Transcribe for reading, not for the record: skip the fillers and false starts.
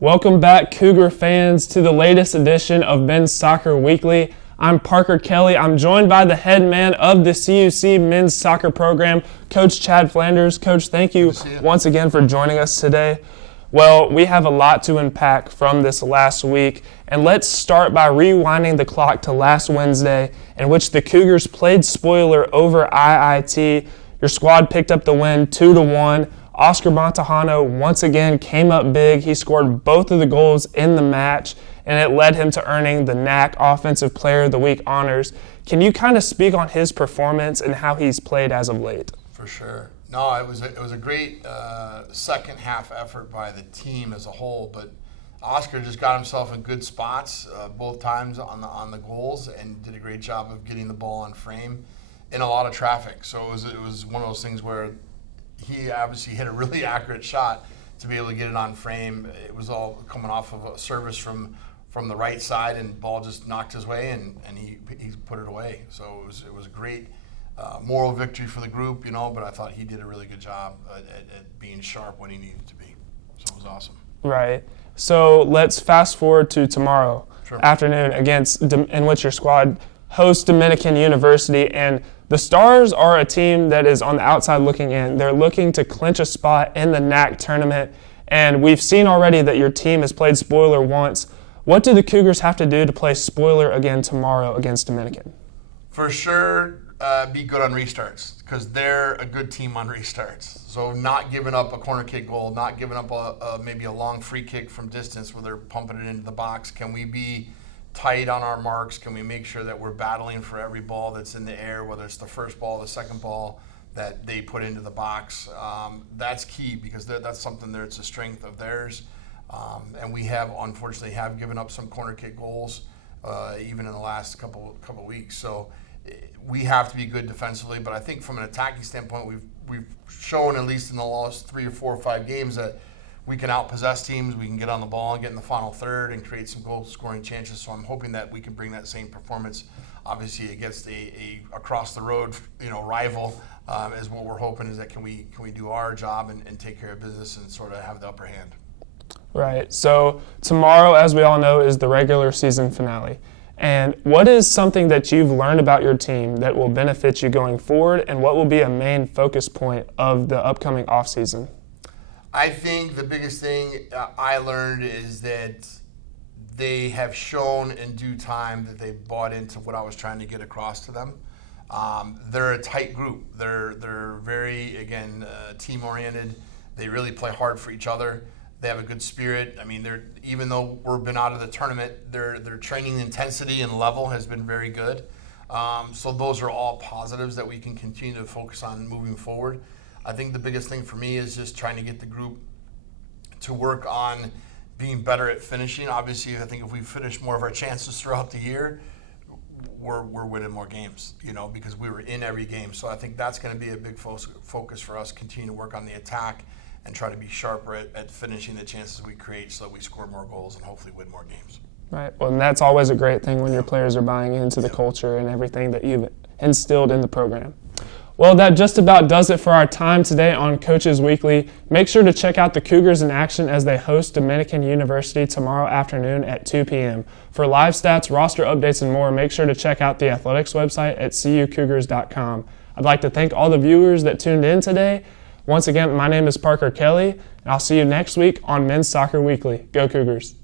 Welcome back, Cougar fans, to the latest edition of Men's Soccer Weekly. I'm Parker Kelly. I'm joined by the head man of the CUC men's soccer program, Coach Chad Flanders. Coach, thank you once again for joining us today. Well, we have a lot to unpack from this last week, and let's start by rewinding the clock to last Wednesday, in which the Cougars played spoiler over IIT. Your squad picked up the win 2-1. Oscar Montejano once again came up big. He scored both of the goals in the match, and it led him to earning the NAC Offensive Player of the Week honors. Can you kind of speak on his performance and how he's played as of late? For sure. No, it was a great second half effort by the team as a whole, but Oscar just got himself in good spots both times on the goals and did a great job of getting the ball on frame in a lot of traffic. So it was one of those things where he obviously hit a really accurate shot to be able to get it on frame. It was all coming off of a service from the right side, and ball just knocked his way, and he put it away. So it was a great moral victory for the group, but I thought he did a really good job at being sharp when he needed to be. So it was awesome. Right. So let's fast forward to tomorrow afternoon in which your squad hosts Dominican University, and the Stars are a team that is on the outside looking in. They're looking to clinch a spot in the NAC tournament, and we've seen already that your team has played spoiler once. What do the Cougars have to do to play spoiler again tomorrow against Dominican? For sure, be good on restarts, because they're a good team on restarts. So not giving up a corner kick goal, not giving up maybe a long free kick from distance where they're pumping it into the box. Can we be tight on our marks? Can we make sure that we're battling for every ball that's in the air, whether it's the first ball, the second ball that they put into the box? That's key, because that's something it's a strength of theirs. And we unfortunately given up some corner kick goals even in the last couple weeks. So we have to be good defensively, but I think from an attacking standpoint, we've shown, at least in the last 3 or 4 or 5 games, that we can outpossess teams, we can get on the ball and get in the final third and create some goal-scoring chances. So I'm hoping that we can bring that same performance, obviously against a across the road, rival, is what we're hoping, is that can we do our job and take care of business and sort of have the upper hand. Right. So tomorrow, as we all know, is the regular season finale. And what is something that you've learned about your team that will benefit you going forward, and what will be a main focus point of the upcoming offseason? I think the biggest thing I learned is that they have shown in due time that they bought into what I was trying to get across to them. They're a tight group. They're very, again, team-oriented. They really play hard for each other. They have a good spirit. I mean, even though we've been out of the tournament, their training intensity and level has been very good. So those are all positives that we can continue to focus on moving forward. I think the biggest thing for me is just trying to get the group to work on being better at finishing. Obviously, I think if we finish more of our chances throughout the year, we're winning more games, because we were in every game. So I think that's going to be a big focus for us, continue to work on the attack and try to be sharper at finishing the chances we create so that we score more goals and hopefully win more games. Right. Well, and that's always a great thing when your players are buying into the culture and everything that you've instilled in the program. Well, that just about does it for our time today on Coaches Weekly. Make sure to check out the Cougars in action as they host Dominican University tomorrow afternoon at 2 p.m. For live stats, roster updates, and more, make sure to check out the athletics website at cucougars.com. I'd like to thank all the viewers that tuned in today. Once again, my name is Parker Kelly, and I'll see you next week on Men's Soccer Weekly. Go Cougars!